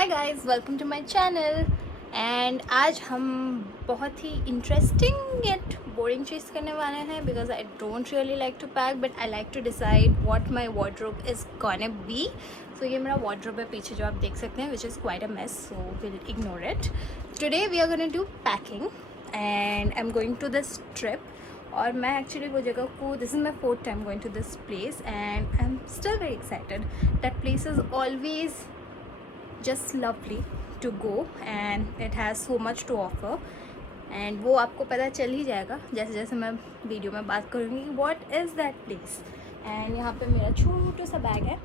Hi guys, welcome to my channel. And आज हम बहुत ही इंटरेस्टिंग एंड बोरिंग चीज़ करने वाले हैं because I don't really like to pack but I like to decide what my wardrobe is gonna be. So ये मेरा वार्डरोब है पीछे जो आप देख सकते हैं, which is quite a mess, so will ignore it. Today we are gonna do packing and I am going to this trip. और मैं एक्चुअली वो जगह को, this is my fourth time going to this place and I am still very excited. That place is always just lovely to go and it has so much to offer and वो आपको पता चल ही जाएगा जैसे जैसे मैं video में बात करूँगी कि what is that place। and यहाँ पे मेरा छोटा सा बैग है।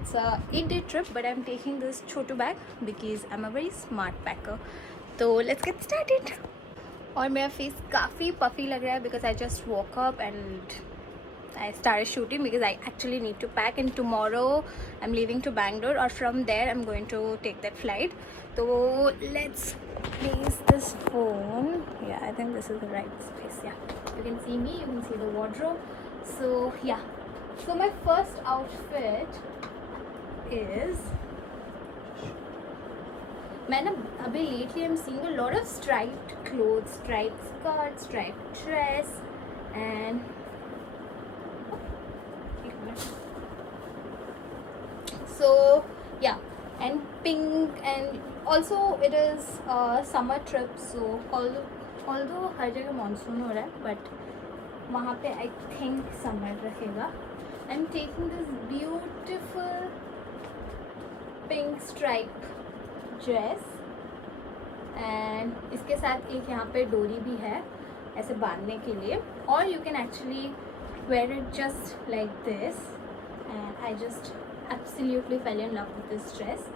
it's a 8-day trip but I'm taking this Chhotu bag because I'm a very smart packer। तो let's get started। और मेरा फेस काफ़ी पफ़ी लग रहा है because I just woke up and I started shooting because I actually need to pack and tomorrow I'm leaving to Bangalore or from there I'm going to take that flight. So let's place this phone. Yeah, I think this is the right space. Yeah, you can see me, you can see the wardrobe. So yeah, so my first outfit is, मैं ना अभी lately I'm seeing a lot of striped clothes, striped skirt, striped dress and so yeah, and pink, and also it is a summer trip, so although हर जगह monsoon हो रहा है but वहाँ पे I think summer रहेगा। I'm taking this beautiful pink stripe dress and इसके साथ एक यहाँ पे डोरी भी है ऐसे बांधने के लिए, और you can actually wear it just like this and I just absolutely fell in love with this dress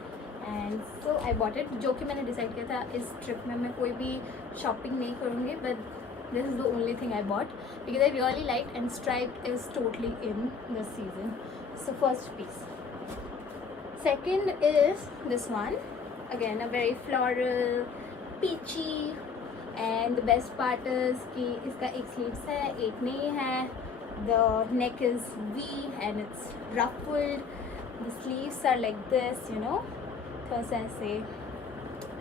and so I bought it। जो कि मैंने डिसाइड किया था इस ट्रिप में मैं कोई भी शॉपिंग नहीं करूँगी but this is the only thing I bought because I really liked and striped is totally in this season। So first piece। Second is this one, again a very floral peachy and the best part is कि इसका एक sleeves है एक नहीं है। The neck is V and it's ruffled। The sleeves are like this, you know, थोड़ा सा ऐसे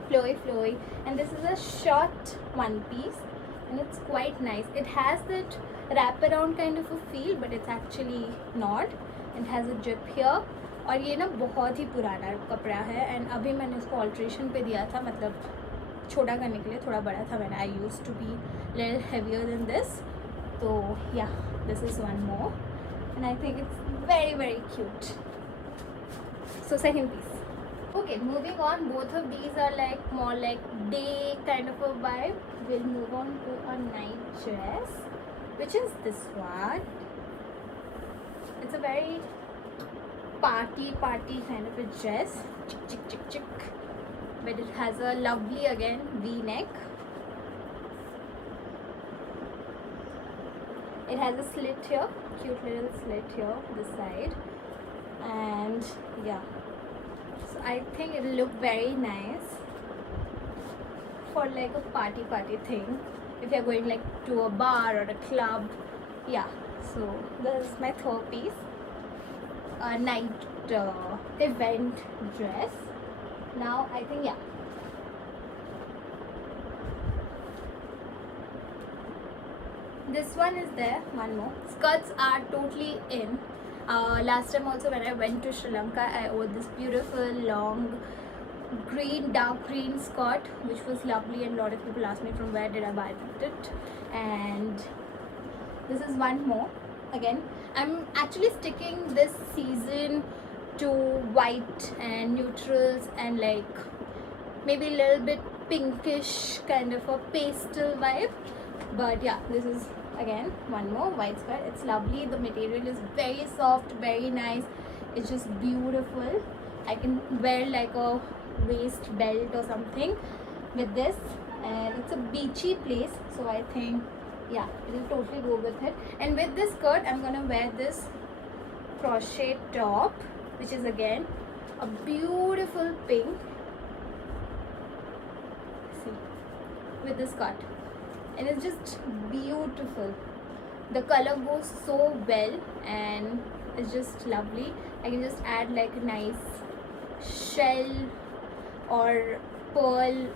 flowy and this is a short one piece and it's quite nice। It has that wrap around kind of a feel but it's actually not। It has a zip here और ये ना बहुत ही पुराना कपड़ा है and अभी मैंने इसको ऑल्ट्रेशन पे दिया था, मतलब छोटा करने के लिए, थोड़ा बड़ा था मैंने। I used to be little heavier than this, so yeah, this is one more and I think it's very cute। So second piece। Okay, moving on, both of these are like more like day kind of a vibe। We'll move on to a night dress which is this one। It's a very party kind of a dress, chick, but it has a lovely again V-neck। It has a slit here, cute little slit here this side and yeah, so I think it'll look very nice for like a party thing if you're going like to a bar or a club। Yeah, so this is my third piece, a night event dress। Now I think yeah, this one is there, one more। Skirts are totally in। Last time also when I went to Sri Lanka I wore this beautiful long dark green skirt which was lovely and a lot of people asked me from where did I buy it, and this is one more। Again, I'm actually sticking this season to white and neutrals and like maybe a little bit pinkish kind of a pastel vibe, but yeah, this is again one more white skirt। It's lovely, the material is very soft, very nice, it's just beautiful। I can wear like a waist belt or something with this and it's a beachy place, so I think yeah, it will totally go with it। And with this skirt I'm gonna wear this crochet top which is again a beautiful pink, see, with this skirt and it's just beautiful। The color goes so well and it's just lovely। I can just add like a nice shell or pearl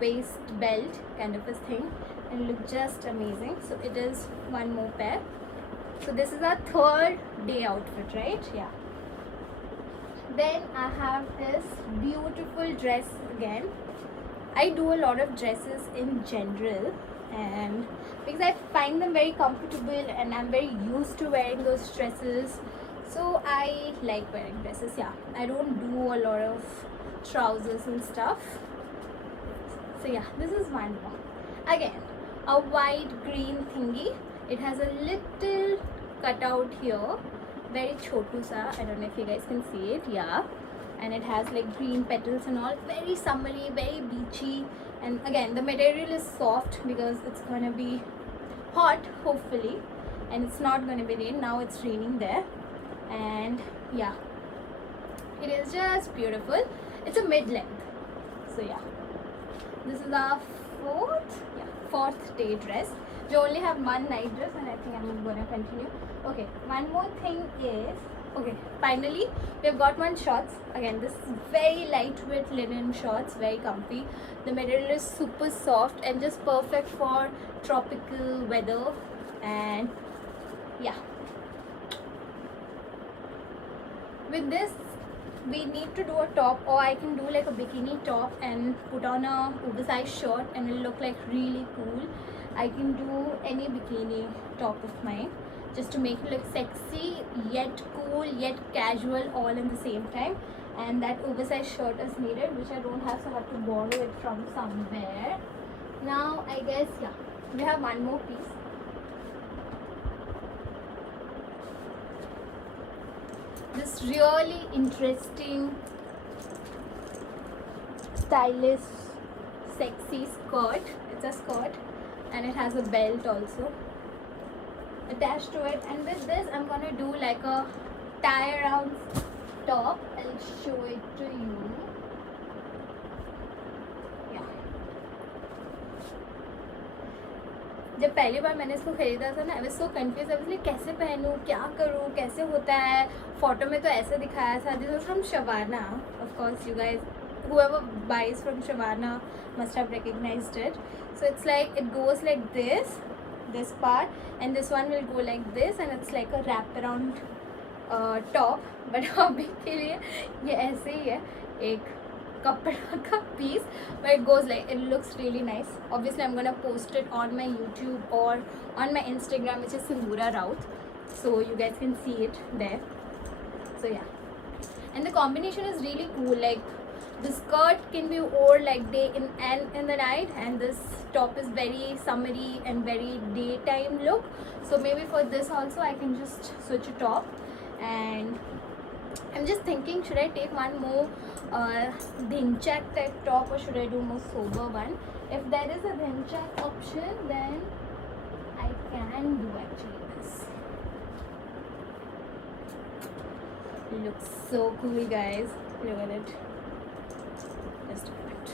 waist belt kind of a thing, and look just amazing. So it is one more pair. So this is our third day outfit, right? Yeah. Then I have this beautiful dress again. I do a lot of dresses in general, and because I find them very comfortable and I'm very used to wearing those dresses, so I like wearing dresses. Yeah, I don't do a lot of trousers and stuff. So yeah, this is one more. Again, a white green thingy. It has a little cutout here, very chotu sa. I don't know if you guys can see it. Yeah, and it has like green petals and all. Very summery, very beachy. And again, the material is soft because it's gonna be hot, hopefully, and it's not gonna be rain. Now it's raining there, and yeah, it is just beautiful. It's a mid-length. So yeah, this is our fourth day dress. We only have one night dress, and I think I'm gonna continue. Okay, one more thing is, okay, finally we have got one shorts. Again, this is very lightweight linen shorts, very comfy. The material is super soft and just perfect for tropical weather. And yeah, with this we need to do a top, or I can do like a bikini top and put on a oversized shirt and it'll look like really cool. I can do any bikini top of mine just to make it look sexy yet cool yet casual all in the same time. And that oversized shirt is needed, which I don't have, so I have to borrow it from somewhere. Now I guess, yeah, we have one more piece. This really interesting, stylish, sexy skirt. It's a skirt and it has a belt also attached to it. And with this, I'm gonna do like a tie around top. I'll show it to you. जब पहली बार मैंने इसको ख़रीदा था ना, I was so confuse. आई कैसे पहनूँ, क्या करूँ, कैसे होता है. फोटो में तो ऐसे दिखाया था. दिस वाज फ्रॉम शवाना. Of course you guys, whoever buys from Shavana must have recognized it. So it's like, it goes like this part, and this one will go like this, and it's like a wrap around top. But अभी के लिए ये ऐसे ही है, एक कपड़ा का piece, but it goes like, it looks really nice. Obviously I'm gonna post it on my YouTube or on my Instagram, which is Singura Raut, so you guys can see it there. So yeah, and the combination is really cool. Like, the skirt can be worn like day in the night, and this top is very summery and very daytime look. So maybe for this also I can just switch it off. And I'm just thinking, should I take one more dhinchak type top, or should I do more sober one? If there is a dhinchak option, then I can do actually this. It looks so cool, guys. Look at it. Just a minute.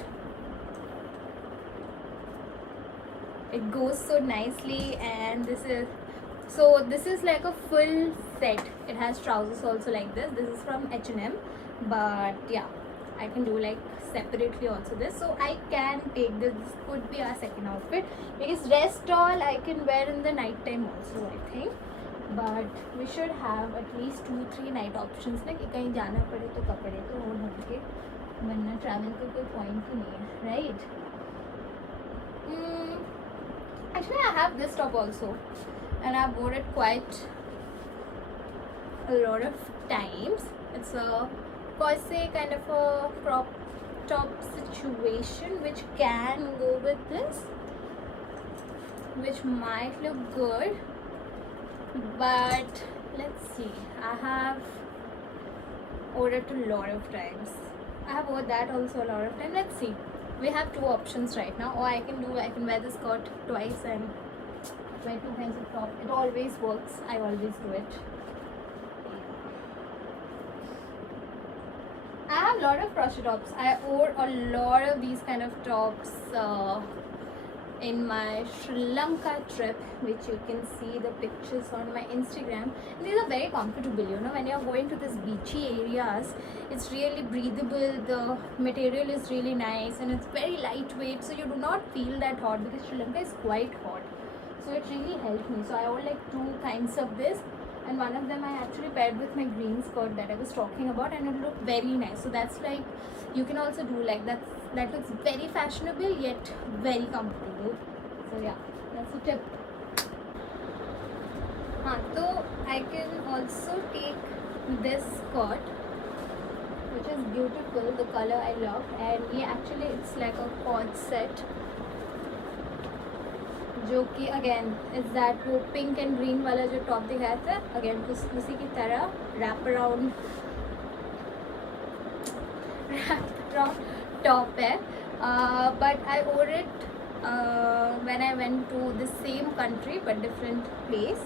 It goes so nicely, and this is like a full set. It has trousers also like this. This is from H&M, but yeah, I can do like separately also this. So I can take this. This could be our second outfit, because rest all I can wear in the night time also, I think. But we should have at least 2-3 night options, ना कि कहीं जाना पड़े तो कपड़े तो हो होंगे, वरना ट्रैवल का कोई पॉइंट ही नहीं है, right? Actually, I have this top also, and I wore it quite a lot of times. It's a corset kind of a crop top situation, which can go with this, which might look good. But let's see, I have worn it a lot of times. I have worn that also a lot of times. Let's see, we have two options right now. Or I can wear the skirt twice and wear two kinds of top. It always works. I always do it. I have a lot of crochet tops. I wore a lot of these kind of tops in my Sri Lanka trip, which you can see the pictures on my Instagram. These are very comfortable, you know, when you're going to these beachy areas, it's really breathable, the material is really nice, and it's very lightweight, so you do not feel that hot, because Sri Lanka is quite hot. So it really helped me. So I own like two kinds of this, and one of them I actually paired with my green skirt that I was talking about, and it looked very nice. So that's like, you can also do like that. That looks very fashionable yet very comfortable. So yeah, that's a tip. So I can also take this skirt, which is beautiful. The color I love, and yeah, actually it's like a cord set, जो कि again is that वो pink and green वाला जो top दिखाया था, again उसी की तरह रैप अराउंड टॉप है. But I wore it when I went to the same country but different place.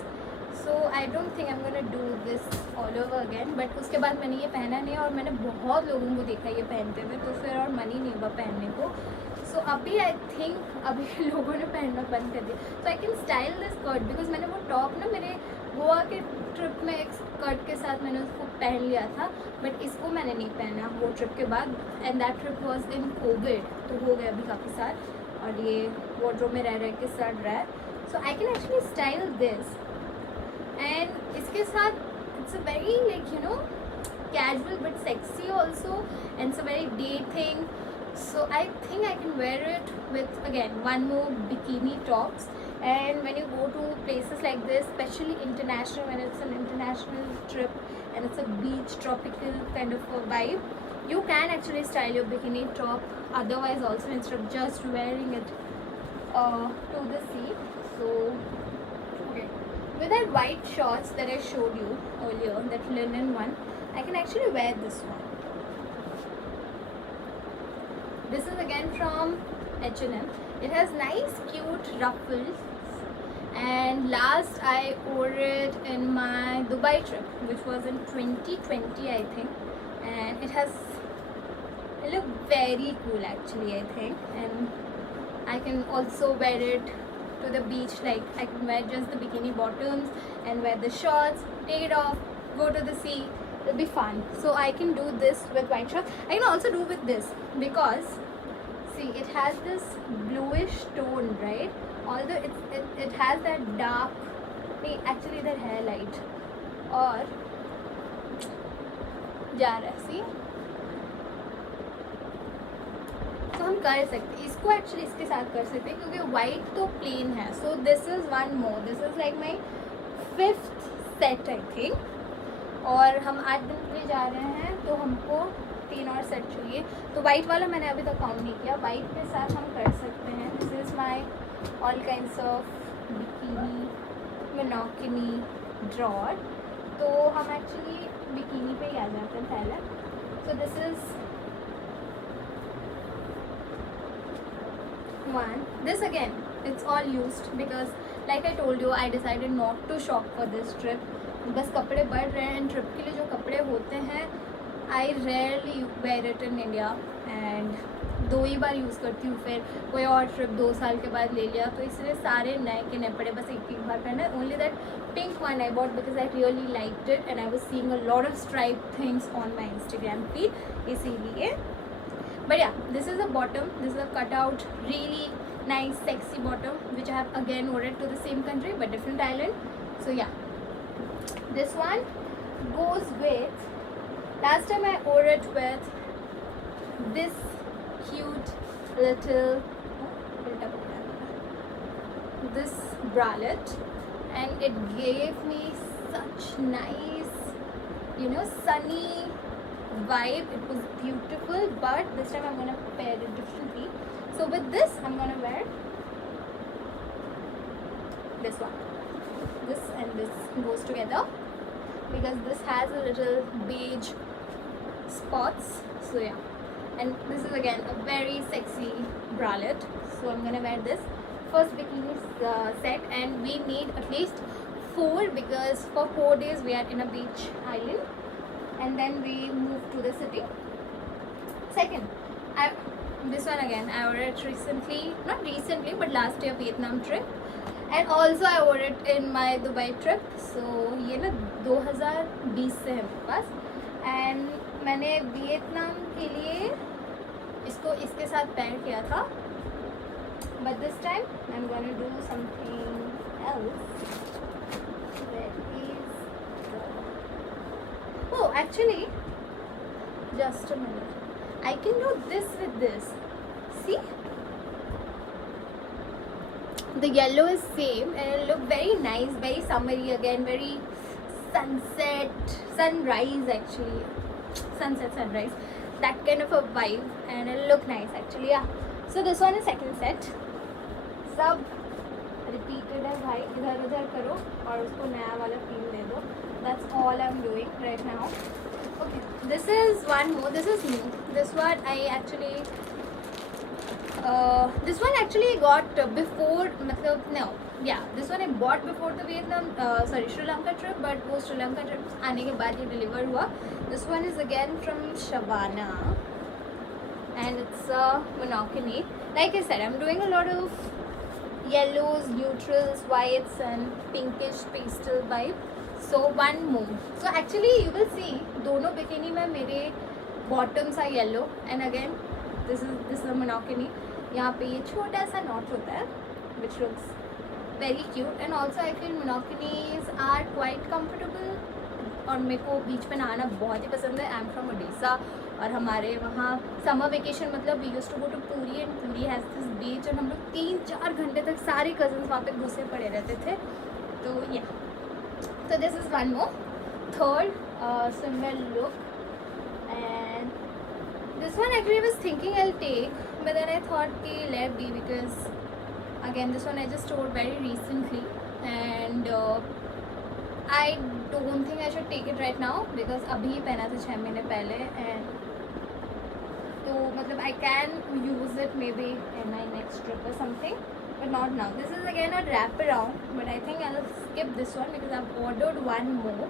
So I don't think I am gonna do this all over again. But उसके बाद मैंने ये पहना नहीं, और मैंने बहुत लोगों को देखा ये पहनते हुए, तो फिर और मन ही नहीं हुआ पहनने को. सो अभी आई थिंक अभी लोगों ने पहनना बंद कर दिया. So I can style this skirt, because मैंने वो टॉप ना मेरे गोवा के ट्रिप में एक स्कर्ट के साथ मैंने उसको पहन लिया था, बट इसको मैंने नहीं पहना वो ट्रिप के बाद. And that trip was in Covid, तो हो गया अभी काफ़ी साल, और ये वार्डरोब में रह के सड़ रहा है. So I can actually style this, and इसके साथ it's a very like you know casual but sexy also, and it's a very day thing. So I think I can wear it with again one more bikini tops. And when you go to places like this, especially international, when it's an international trip and it's a beach tropical kind of a vibe, you can actually style your bikini top otherwise also, instead of just wearing it to the sea. So okay, with that white shorts that I showed you earlier, that linen one, I can actually wear this one. This is again from H&M. It has nice cute ruffles, and last I wore it in my Dubai trip, which was in 2020 I think, and it looked very cool actually, I think. And I can also wear it to the beach, like I can wear just the bikini bottoms and wear the shorts, take it off, go to the sea. It'll be fun. So I can do this with white shorts. I can also do with this, because see, it has this bluish tone, right? Although it has that dark, actually that highlight, और जा रहा है, see? तो हम कर सकते हैं इसको, एक्चुअली इसके साथ कर सकते हैं, क्योंकि वाइट तो प्लेन है. So this is one more, this is like my 5th set I think. और हम 8 दिन के लिए जा रहे हैं, तो हमको 3 और सेट चाहिए. तो वाइट वाला मैंने अभी तक काउंट नहीं किया. वाइट के साथ हम कर सकते हैं. This is my all kinds of bikini monokini drawer. तो हम एक्चुअली बिकिनी पे ही आ जाते हैं पहले. So this is one. This again, it's all used, because like I told you, I decided not to shop for this trip. बस कपड़े बढ़ रहे हैं, ट्रिप के लिए जो कपड़े होते हैं I rarely wear it in India, and 2 ही बार यूज़ करती हूँ. फिर कोई और ट्रिप 2 साल के बाद ले लिया, तो इसलिए सारे नए के नए पड़े, बस एक बार करना है. Only that pink one I bought because I really liked it, and I was seeing a lot of stripe things on my Instagram feed, इसीलिए. But yeah, this is a bottom. This is a cutout, really nice, sexy bottom, which I have again ordered to the same country but different island. So yeah, this one goes with. Last time I ordered with this cute little this bralette, and it gave me such nice, you know, sunny vibe. It was beautiful, but this time I'm gonna pair it differently. So with this I'm gonna wear this one. This and this goes together, because this has a little beige spots. So yeah, and this is again a very sexy bralette. So I'm gonna wear this first bikini set, and we need at least 4, because for 4 days we are in a beach island, and then we move to the city. Second, This one again I wore it recently, not recently but last year Vietnam trip, and also I wore it in my Dubai trip. So ये ना 2020 से है मेरे पास, and मैंने Vietnam के लिए इसको इसके साथ पेयर किया था, but this time I'm gonna do something else. Where is the... Oh, actually, just a minute. I can do this with this. See? The yellow is same and it'll look very nice, very summery again, very sunset, sunrise actually. Sunset, sunrise. That kind of a vibe and it'll look nice actually, yeah. So this one is second set. सब repeated है भाई, इधर उधर करो और उसको नया वाला feel दे दो. That's all I'm doing right now. Okay, this is one more. This is new. This one I actually this one actually got before, मतलब no, yeah, this one I bought before the Vietnam Sri Lanka trip, but वो Sri Lanka trip आने के बाद ये deliver हुआ. This one is again from Shavana and it's a monokini. Like I said, I'm doing a lot of yellows, neutrals, whites and pinkish pastel vibe. So one more. So actually you will see दोनों bikini में मेरे bottoms are yellow and again this is a monokini. यहाँ पे ये छोटा सा knot होता है which looks very cute and also I feel monokinis are quite comfortable और मेरे को बीच में नहाना बहुत ही पसंद है. I am from Odisha और हमारे वहाँ समर वेकेशन मतलब we used to go to Puri and Puri has this beach और हम लोग 3-4 घंटे तक सारे cousins वहाँ पे घुसे पड़े रहते थे. तो yeah. So this is one more, third similar look, and this one actually I was thinking I'll take, but then I thought कि let be because again this one I just wore very recently and I don't think I should take it right now because अभी पहना था 6 महीने पहले and तो मतलब I can use it maybe in my next trip or something. But not now. This is again a wraparound, but I think I'll skip this one because I've ordered one more.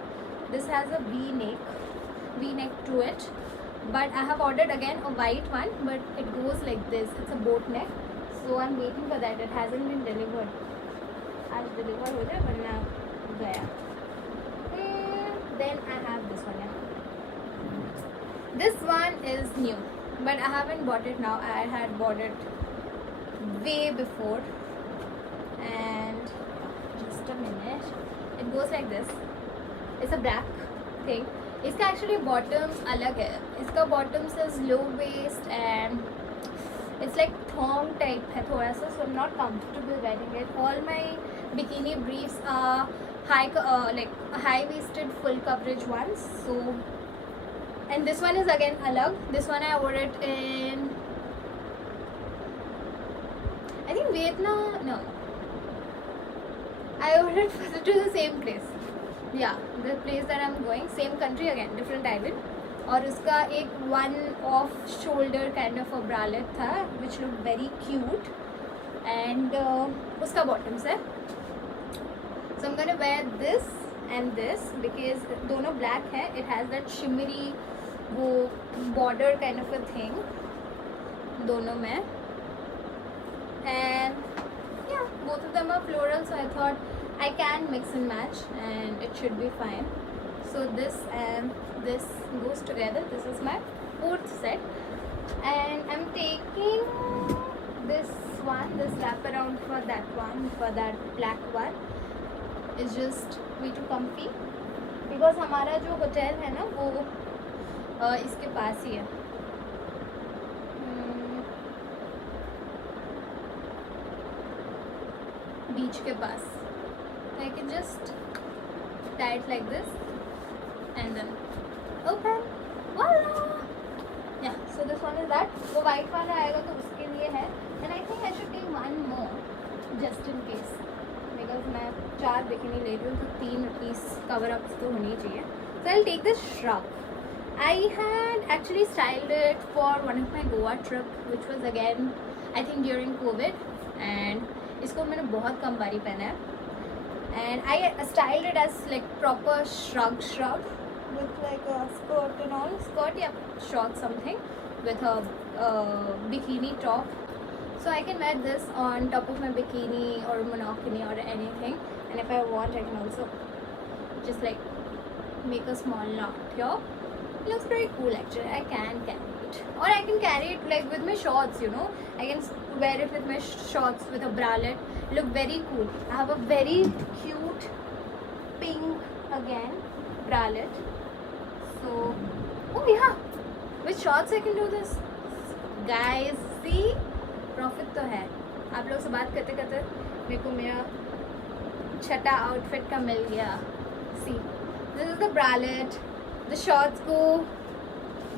This has a V-neck to it, but I have ordered again a white one, but it goes like this. It's a boat neck, so I'm waiting for that. It hasn't been delivered. I'll deliver with it, but now gaya. Then I have this one. Yeah. This one is new, but I haven't bought it now. I had bought it way before. And just a minute, it goes like this. It's a black thing. इसका actually bottoms अलग है. इसका bottoms is low waist and it's like thong type है थोड़ा सा, so I'm not comfortable wearing it. All my bikini briefs are like high waisted full coverage ones. So and this one is again अलग. This one I wore it in I think Vietnam. No. I ordered to the same place. Yeah, the place that I'm going, same country again, different island. और उसका एक one off shoulder kind of a bralette था, which looked very cute, and उसका bottoms है. So I'm gonna wear this and this because दोनों black है. It has that shimmery वो border kind of a thing दोनों में, and yeah, both of them are floral, so I thought I can mix and match and it should be fine. So this and this goes together. This is my fourth set and I'm taking this one, this wraparound for that one, for that black one. It's just way too comfy because हमारा जो hotel है ना वो इसके पास ही है. बीच के पास. I can just tie it like this and then open. Voila! Yeah, so this one is that. वो white वाला आएगा तो उसके लिए है. And I think I should take one more just in case because मैं 4 बिकिनी ले रही हूँ तो 3 at least cover ups तो होनी चाहिए. So I'll take this shrug. I had actually styled it for one of my Goa trip which was again I think during COVID and इसको मैंने बहुत कम बारी पहना है. And I styled it as like proper shrug with like a skirt and all, skirt, yeah, short something with a bikini top. So I can wear this on top of my bikini or monokini or anything. And if I want, I can also just like make a small knot here. It looks very cool actually. I can carry it, or I can carry it like with my shorts. You know, I can wear it with my shorts with a bralette. Look very cool. I have a very cute pink again bralette. So, oh yeah, with shorts I can do this. Guys, see, profit तो है. आप लोग से बात करते करते मेरे को मेरा छठा आउटफिट का मिल गया. See, this is the bralette. The shorts go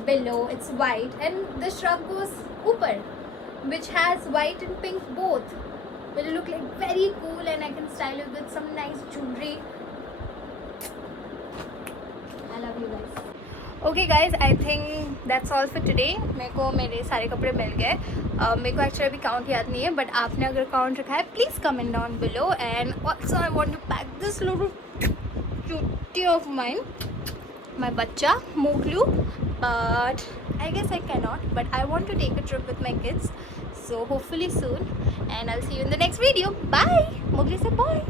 below, it's white, and the shrug goes upar, which has white and pink both. Will look like very cool, and I can style it with some nice jewelry. I love you guys. Okay guys, I think that's all for today. मेरे को मेरे सारे कपड़े मिल गए. मेरे को actually अभी count याद नहीं है, बट आपने अगर काउंट रखा है please comment down below. And also I want to pack this little cutie of mine, my bacha Moglu, but I guess I cannot, but I want to take a trip with my kids, so hopefully soon, and I'll see you in the next video. Bye. Mogli said bye.